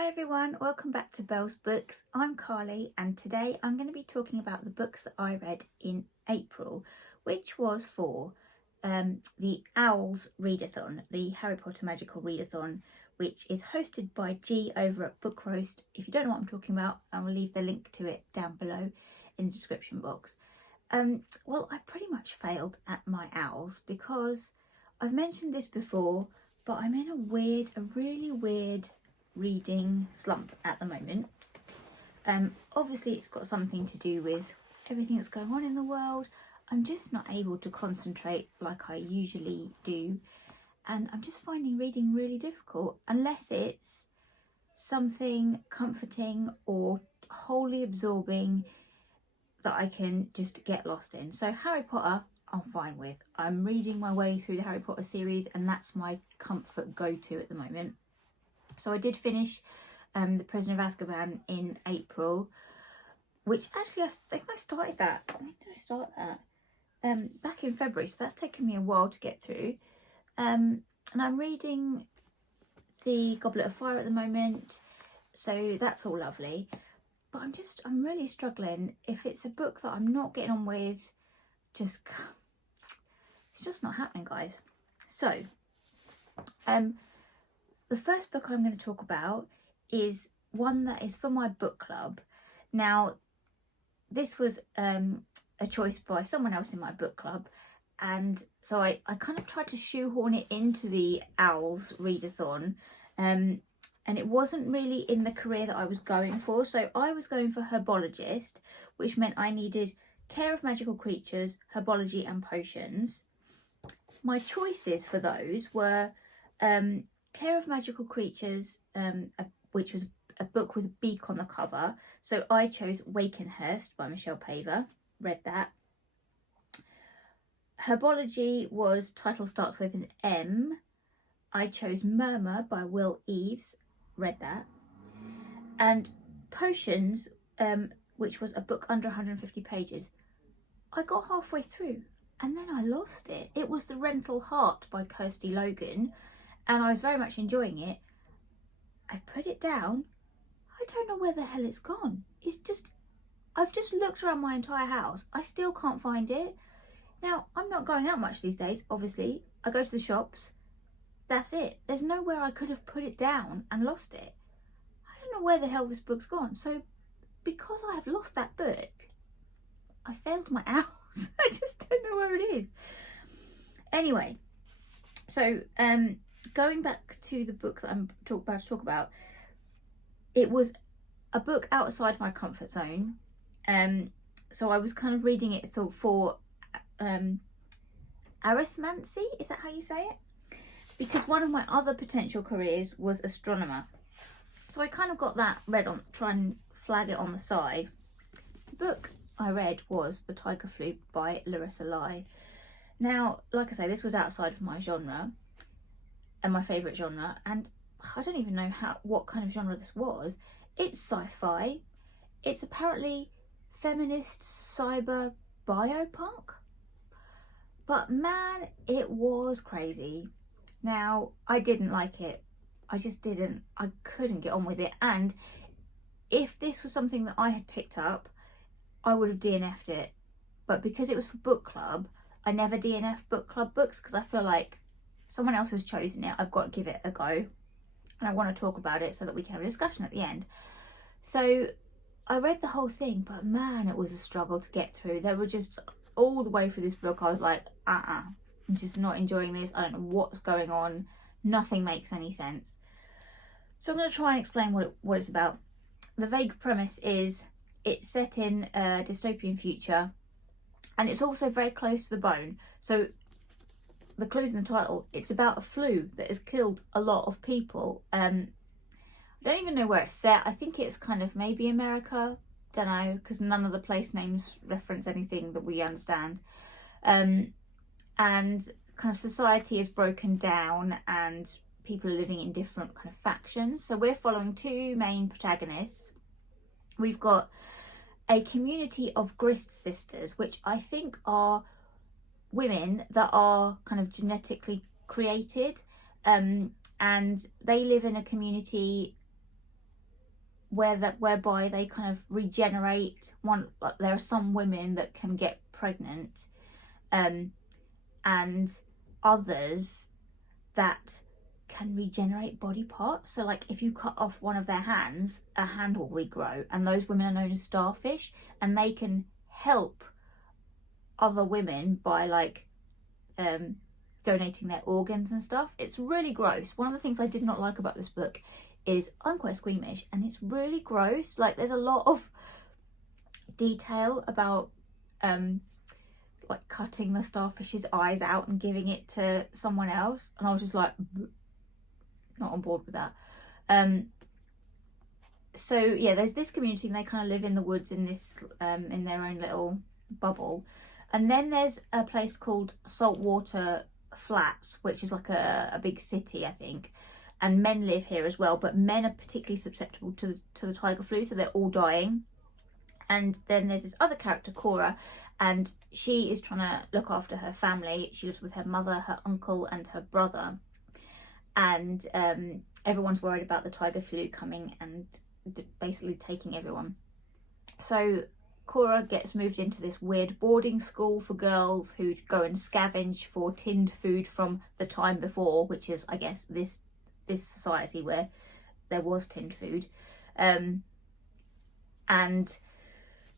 Hi everyone, welcome back to Belle's Books. I'm Carly and today I'm going to be talking about the books that I read in April, which was for the O.W.Ls readathon, the Harry Potter Magical Readathon, which is hosted by G over at Book Roast. If you don't know what I'm talking about, I will leave the link to it down below in the description box. Well, I pretty much failed at my O.W.Ls because I've mentioned this before, but I'm in a really weird reading slump at the moment. Obviously it's got something to do with everything that's going on in the world. I'm just not able to concentrate like I usually do, and I'm just finding reading really difficult unless it's something comforting or wholly absorbing that I can just get lost in. So Harry Potter I'm fine with. I'm reading my way through the Harry Potter series and that's my comfort go-to at the moment. So I did finish The Prisoner of Azkaban in April, which actually I think I started that. When did I start that? Back in February, so that's taken me a while to get through. And I'm reading The Goblet of Fire at the moment, so that's all lovely. But I'm really struggling. If it's a book that I'm not getting on with, it's just not happening, guys. So, the first book I'm going to talk about is one that is for my book club. Now, this was a choice by someone else in my book club, and so I kind of tried to shoehorn it into the O.W.Ls readathon, and it wasn't really in the career that I was going for. So I was going for herbologist, which meant I needed care of magical creatures, herbology and potions. My choices for those were Care of Magical Creatures, which was a book with a beak on the cover. So I chose Waken Hearst by Michelle Paver, read that. Herbology was title starts with an M. I chose Murmur by O.W.Ls, read that. And Potions, which was a book under 150 pages, I got halfway through and then I lost it. It was The Rental Heart by Kirsty Logan, and I was very much enjoying it. I put it down. I don't know where the hell it's gone. I've just looked around my entire house. I still can't find it. Now, I'm not going out much these days, obviously. I go to the shops. That's it. There's nowhere I could have put it down and lost it. I don't know where the hell this book's gone. So, because I have lost that book, I failed my O.W.Ls. I just don't know where it is. Anyway, so, going back to the book that I'm about to talk about, it was a book outside my comfort zone. So I was kind of reading it for arithmancy, is that how you say it? Because one of my other potential careers was astronomer. So I kind of got that read on, try and flag it on the side. The book I read was The Tycho Flip by Larissa Lai. Now, like I say, this was outside of my genre and my favourite genre, and I don't even know what kind of genre this was. It's sci-fi. It's apparently feminist cyber biopunk. But man, it was crazy. Now, I didn't like it. I just didn't. I couldn't get on with it. And if this was something that I had picked up, I would have DNF'd it. But because it was for book club, I never DNF book club books because I feel like someone else has chosen it. I've got to give it a go. And I want to talk about it so that we can have a discussion at the end. So I read the whole thing, but man, it was a struggle to get through. There were just all the way through this book, I was like, I'm just not enjoying this. I don't know what's going on. Nothing makes any sense. So I'm going to try and explain what it's about. The vague premise is it's set in a dystopian future, and it's also very close to the bone. So the clues in the title, it's about a flu that has killed a lot of people. I don't even know where it's set. I think it's kind of maybe America. Don't know, because none of the place names reference anything that we understand. And kind of society is broken down and people are living in different kind of factions. So we're following two main protagonists. We've got a community of grist sisters, which I think are women that are kind of genetically created, and they live in a community whereby they kind of regenerate. Like there are some women that can get pregnant, and others that can regenerate body parts. So like if you cut off one of their hands, a hand will regrow, and those women are known as starfish, and they can help other women by like donating their organs and stuff. It's really gross. One of the things I did not like about this book is I'm quite squeamish, and it's really gross. Like there's a lot of detail about like cutting the starfish's eyes out and giving it to someone else, and I was just like not on board with that. So yeah, there's this community, and they kind of live in the woods in this in their own little bubble. And then there's a place called Saltwater Flats, which is like a big city, I think, and men live here as well, but men are particularly susceptible to the tiger flu, so they're all dying. And then there's this other character, Cora, and she is trying to look after her family. She lives with her mother, her uncle, and her brother, and everyone's worried about the tiger flu coming and basically taking everyone. So Cora gets moved into this weird boarding school for girls who go and scavenge for tinned food from the time before, which is, I guess, this society where there was tinned food. And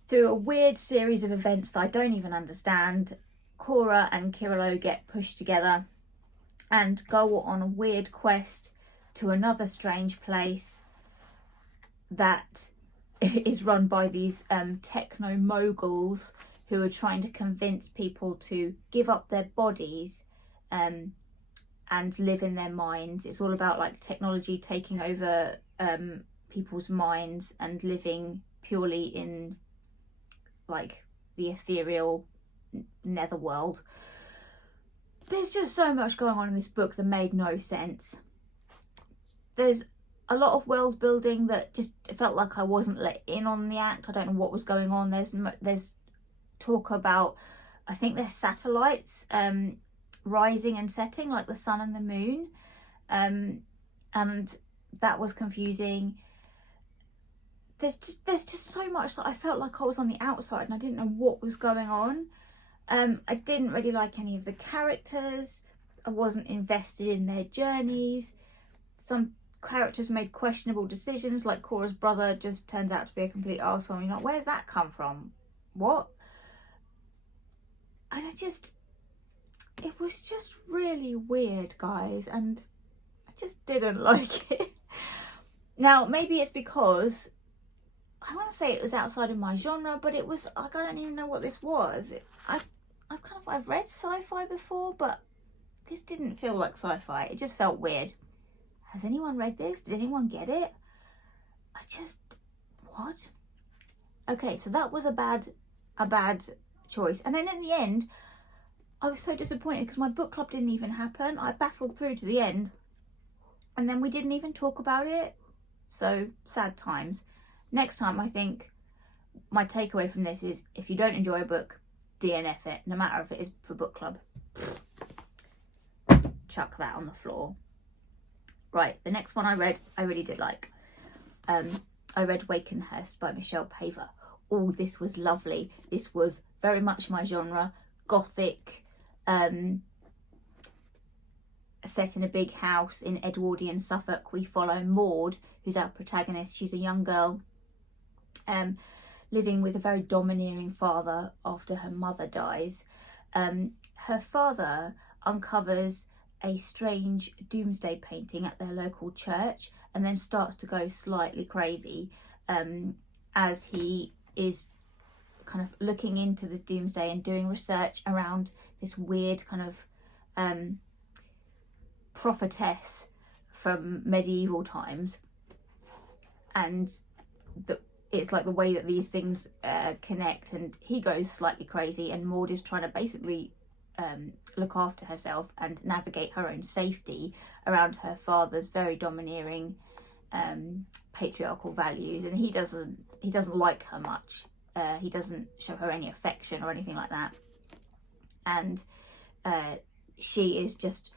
through a weird series of events that I don't even understand, Cora and Kirilo get pushed together and go on a weird quest to another strange place that is run by these techno moguls who are trying to convince people to give up their bodies and live in their minds. It's all about like technology taking over people's minds and living purely in like the ethereal netherworld. There's just so much going on in this book that made no sense. There's a lot of world building that just felt like I wasn't let in on the act. I don't know what was going on. There's talk about, I think there's satellites rising and setting like the sun and the moon, and that was confusing. There's just so much that I felt like I was on the outside and I didn't know what was going on. I didn't really like any of the characters. I wasn't invested in their journeys. Some characters made questionable decisions, like Cora's brother just turns out to be a complete arsehole. You're like, where's that come from? What? And it was just really weird, guys, and I just didn't like it. Now, maybe it's because I want to say it was outside of my genre, but it was, I don't even know what this was. I've read sci-fi before, but this didn't feel like sci-fi. It just felt weird. Has anyone read this? Did anyone get it? What? Okay, so that was a bad choice. And then in the end, I was so disappointed because my book club didn't even happen. I battled through to the end, and then we didn't even talk about it. So sad times. Next time, I think my takeaway from this is, if you don't enjoy a book, DNF it, no matter if it is for book club. Chuck that on the floor. Right, the next one I read, I really did like. I read Waken Hearst by Michelle Paver. Oh, this was lovely. This was very much my genre. Gothic, set in a big house in Edwardian Suffolk. We follow Maud, who's our protagonist. She's a young girl living with a very domineering father after her mother dies. Her father uncovers a strange doomsday painting at their local church and then starts to go slightly crazy as he is kind of looking into the doomsday and doing research around this weird kind of prophetess from medieval times, and it's like the way that these things connect, and he goes slightly crazy, and Maud is trying to basically look after herself and navigate her own safety around her father's very domineering patriarchal values, and he doesn't like her much. He doesn't show her any affection or anything like that, and she is just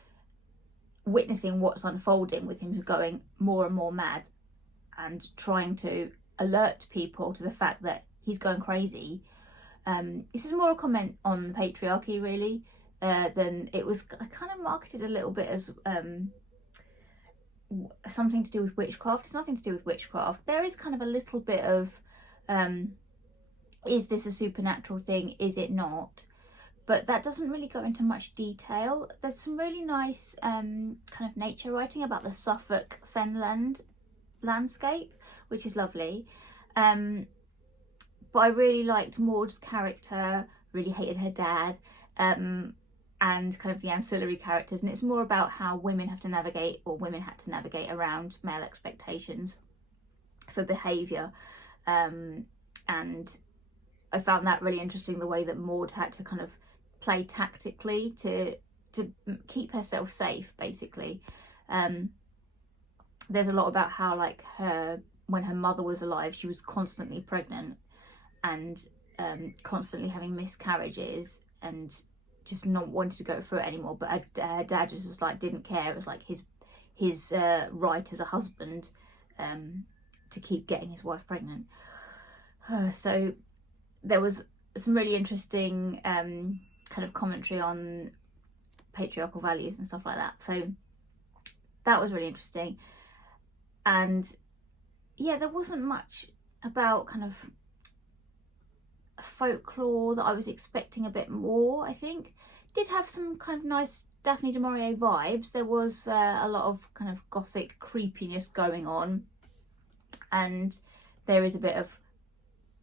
witnessing what's unfolding with him going more and more mad. and trying to alert people to the fact that he's going crazy. This is more a comment on patriarchy, really, than it was. I kind of marketed a little bit as something to do with witchcraft. It's nothing to do with witchcraft. There is kind of a little bit of, is this a supernatural thing? Is it not? But that doesn't really go into much detail. There's some really nice kind of nature writing about the Suffolk fenland landscape, which is lovely. But I really liked Maud's character, really hated her dad, and kind of the ancillary characters. And it's more about how women have to navigate, or women had to navigate around male expectations for behaviour. And I found that really interesting, the way that Maud had to kind of play tactically to keep herself safe, basically. There's a lot about how, like, when her mother was alive, she was constantly pregnant and constantly having miscarriages and just not wanting to go through it anymore. But her dad just was like, didn't care. It was like his right as a husband to keep getting his wife pregnant. So there was some really interesting kind of commentary on patriarchal values and stuff like that. So that was really interesting. And yeah, there wasn't much about kind of folklore that I was expecting a bit more, I think. Did have some kind of nice Daphne du Maurier vibes. There was a lot of kind of gothic creepiness going on, and there is a bit of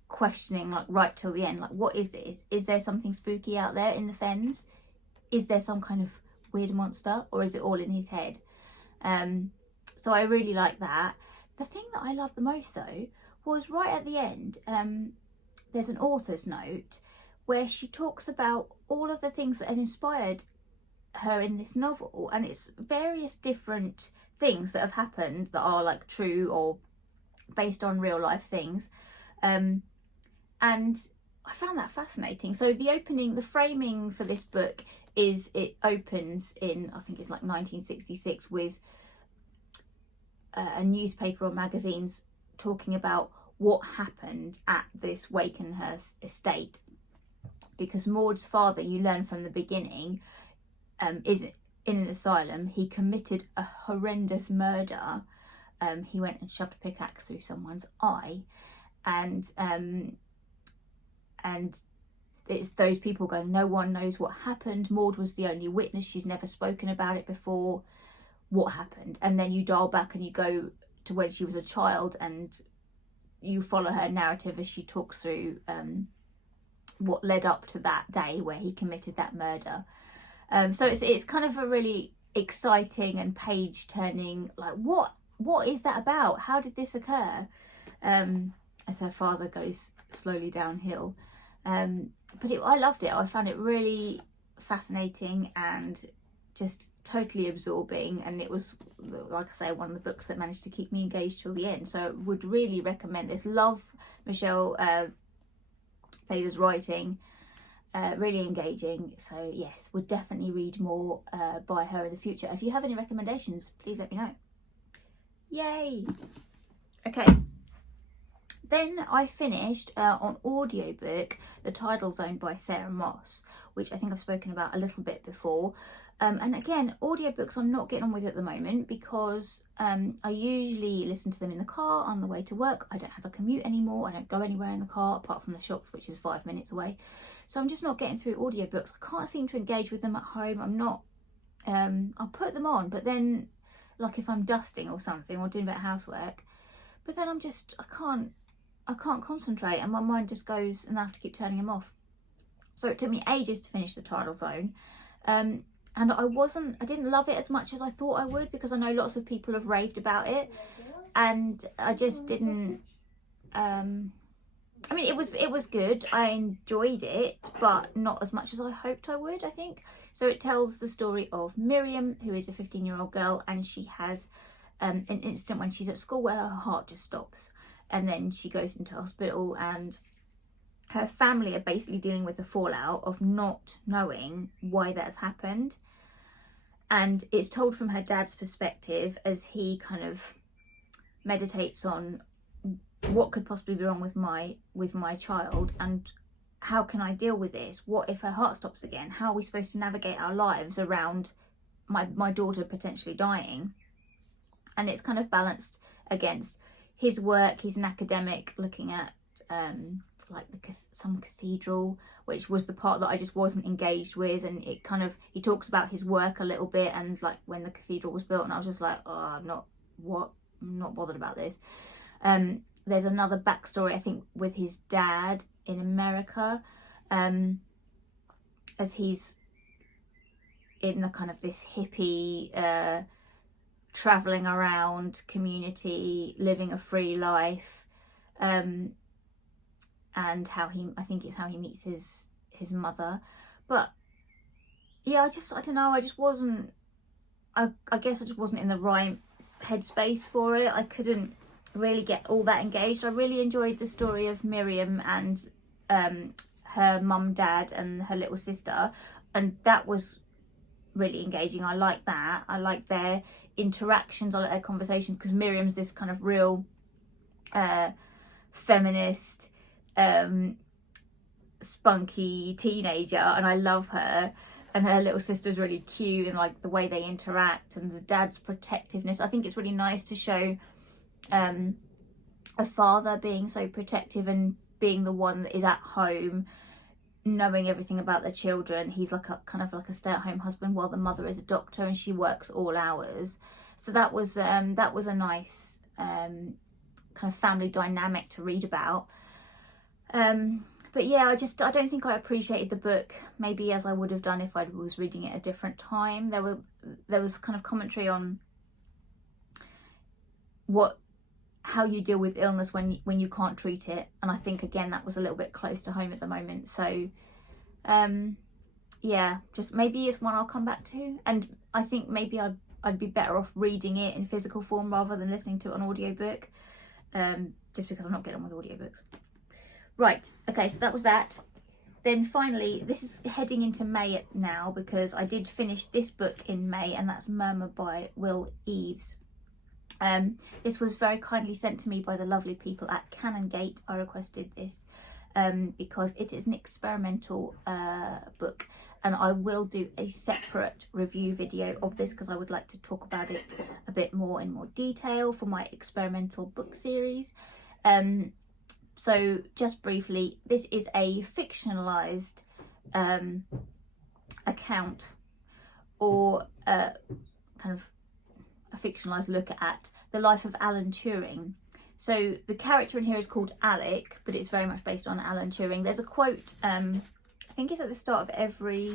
questioning, like, right till the end, like, what is this? Is there something spooky out there in the fens? Is there some kind of weird monster, or is it all in his head? So I really like that. The thing that I loved the most, though, was right at the end, there's an author's note where she talks about all of the things that had inspired her in this novel, and it's various different things that have happened that are, like, true or based on real life things. And I found that fascinating. So the framing for this book is, it opens in, I think it's like 1966, with a newspaper or magazines talking about what happened at this Waken Hearst estate. Because Maud's father, you learn from the beginning, is in an asylum. He committed a horrendous murder. He went and shoved a pickaxe through someone's eye, and it's those people going, no one knows what happened. Maud was the only witness. She's never spoken about it before. What happened? And then you dial back and you go to when she was a child, and you follow her narrative as she talks through what led up to that day where he committed that murder. So it's kind of a really exciting and page turning, like, what is that about? How did this occur? As her father goes slowly downhill. But I loved it. I found it really fascinating and just totally absorbing, and it was, like I say, one of the books that managed to keep me engaged till the end. So would really recommend this. Love Michelle Pfeiffer's writing, really engaging. So yes, would definitely read more by her in the future. If you have any recommendations, please let me know. Yay! Okay. Then I finished on audiobook The Tidal Zone by Sarah Moss, which I think I've spoken about a little bit before. And again, audiobooks I'm not getting on with at the moment because I usually listen to them in the car on the way to work. I don't have a commute anymore. I don't go anywhere in the car apart from the shops, which is 5 minutes away. So I'm just not getting through audiobooks. I can't seem to engage with them at home. I'm not, I'll put them on, but then, like, if I'm dusting or something or doing a bit of housework, but then I can't concentrate, and my mind just goes, and I have to keep turning them off. So it took me ages to finish The Tidal Zone. And I didn't love it as much as I thought I would, because I know lots of people have raved about it, and I just didn't, I mean, it was good. I enjoyed it, but not as much as I hoped I would, I think. So it tells the story of Miriam, who is a 15-year-old girl, and she has an incident when she's at school where her heart just stops. And then she goes into hospital, and her family are basically dealing with the fallout of not knowing why that's happened. And it's told from her dad's perspective, as he kind of meditates on what could possibly be wrong with my child, and how can I deal with this? What if her heart stops again? How are we supposed to navigate our lives around my daughter potentially dying? And it's kind of balanced against his work. He's an academic looking at like some cathedral, which was the part that I just wasn't engaged with, and it kind of, he talks about his work a little bit, and like when the cathedral was built, and I was just like, oh, I'm not bothered about this. There's another backstory, I think, with his dad in America, as he's in the kind of this hippie traveling around community, living a free life, and how I think it's how he meets his mother. But yeah, I don't know, I just wasn't, I guess I just wasn't in the right headspace for it. I couldn't really get all that engaged. I really enjoyed the story of Miriam and her mum, dad, and her little sister, and that was really engaging. I like that. I like their interactions, I like their conversations, because Miriam's this kind of real feminist, spunky teenager, and I love her. And her little sister's really cute, and like the way they interact, and the dad's protectiveness. I think it's really nice to show a father being so protective and being the one that is at home, knowing everything about the children. He's like a kind of like a stay-at-home husband, while the mother is a doctor and she works all hours. So that was a nice kind of family dynamic to read about. But yeah, I don't think I appreciated the book maybe as I would have done if I was reading it at a different time. There was kind of commentary on how you deal with illness when you can't treat it, and I think again that was a little bit close to home at the moment. So yeah, just maybe it's one I'll come back to, and I think maybe I'd be better off reading it in physical form rather than listening to it on audiobook, just because I'm not getting on with audiobooks. Right, okay, so that was that. Then finally, this is heading into May now, because I did finish this book in May, and that's Murmur by O.W.Ls. This was very kindly sent to me by the lovely people at Canongate. I requested this because it is an experimental book, and I will do a separate review video of this because I would like to talk about it a bit more in more detail for my experimental book series. So just briefly, this is a fictionalized account, or kind of a fictionalized look at the life of Alan Turing. So the character in here is called Alec, but it's very much based on Alan Turing. There's a quote, I think it's at the start of every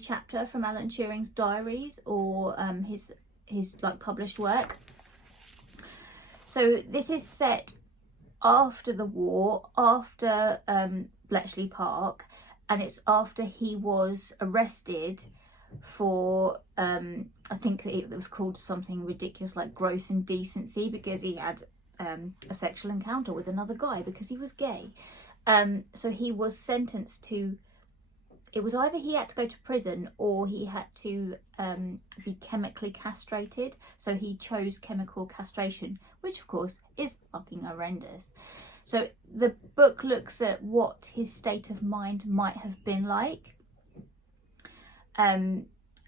chapter from Alan Turing's diaries, or his like published work. So this is set after the war, after Bletchley Park, and it's after he was arrested for I think it was called something ridiculous like gross indecency, because he had a sexual encounter with another guy because he was gay. So he was sentenced to, it was either he had to go to prison or he had to be chemically castrated. So he chose chemical castration, which of course is fucking horrendous. So the book looks at what his state of mind might have been like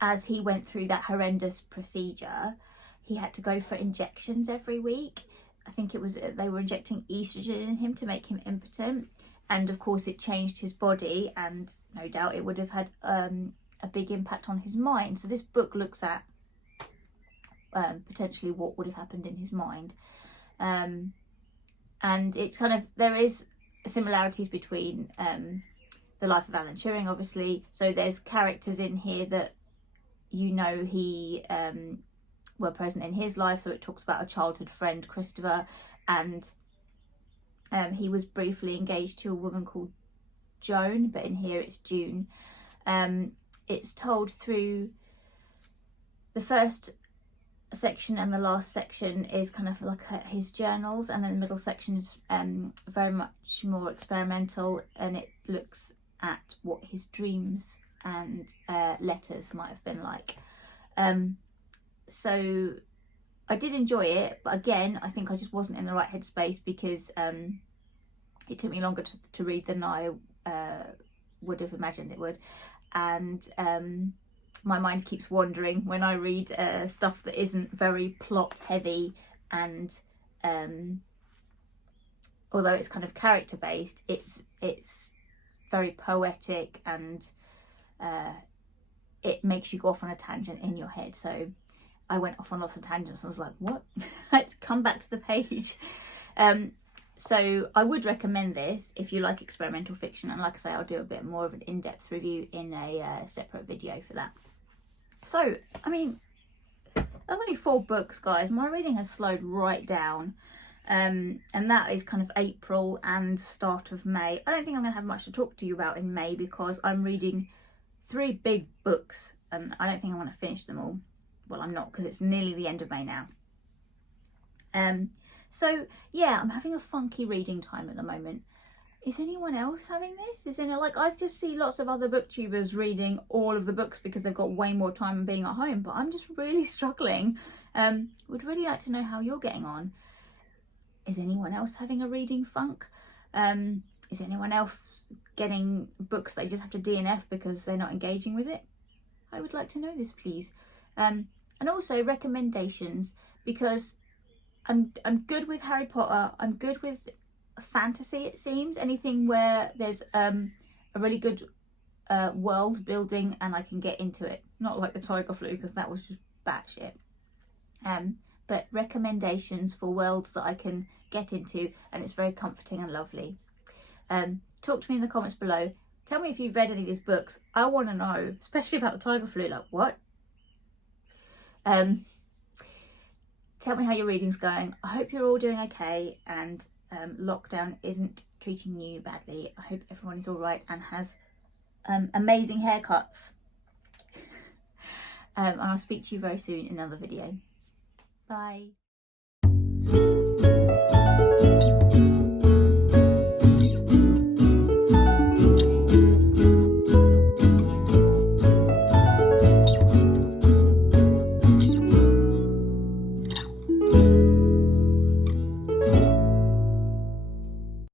as he went through that horrendous procedure. He had to go for injections every week. I think it was, they were injecting estrogen in him to make him impotent. And of course it changed his body, and no doubt it would have had a big impact on his mind. So this book looks at potentially what would have happened in his mind. And it's kind of, there is similarities between the life of Alan Turing, obviously. So there's characters in here that he were present in his life. So it talks about a childhood friend, Christopher, and he was briefly engaged to a woman called Joan, but in here it's June. It's told through the first section, and the last section is kind of like his journals, and then the middle section is very much more experimental, and it looks at what his dreams and letters might have been like. So I did enjoy it, but again, I think I just wasn't in the right headspace because it took me longer to read than I would have imagined it would. And my mind keeps wandering when I read stuff that isn't very plot heavy, and although it's kind of character based, it's very poetic, and it makes you go off on a tangent in your head. So I went off on lots of tangents and I was like, what? I had to come back to the page. So I would recommend this if you like experimental fiction, and like I say, I'll do a bit more of an in-depth review in a separate video for that. So, I mean, that's only 4 books, guys. My reading has slowed right down, and that is kind of April and start of May. I don't think I'm going to have much to talk to you about in May because I'm reading 3 big books, and I don't think I want to finish them all. Well, I'm not, because it's nearly the end of May now. So yeah, I'm having a funky reading time at the moment. Is anyone else having this? Is any, like, I just see lots of other booktubers reading all of the books because they've got way more time and being at home, but I'm just really struggling. Would really like to know how you're getting on. Is anyone else having a reading funk? Is anyone else getting books they just have to DNF because they're not engaging with it? I would like to know this, please. And also recommendations, because I'm good with Harry Potter. I'm good with fantasy, it seems. Anything where there's a really good world building and I can get into it. Not like the Tycho Flip, because that was just batshit. But recommendations for worlds that I can get into, and it's very comforting and lovely. Talk to me in the comments below. Tell me if you've read any of these books. I want to know, especially about the Tycho Flip. Like, what? Tell me how your reading's going. I hope you're all doing okay, and lockdown isn't treating you badly. I hope everyone is all right and has amazing haircuts. And I'll speak to you very soon in another video. Bye.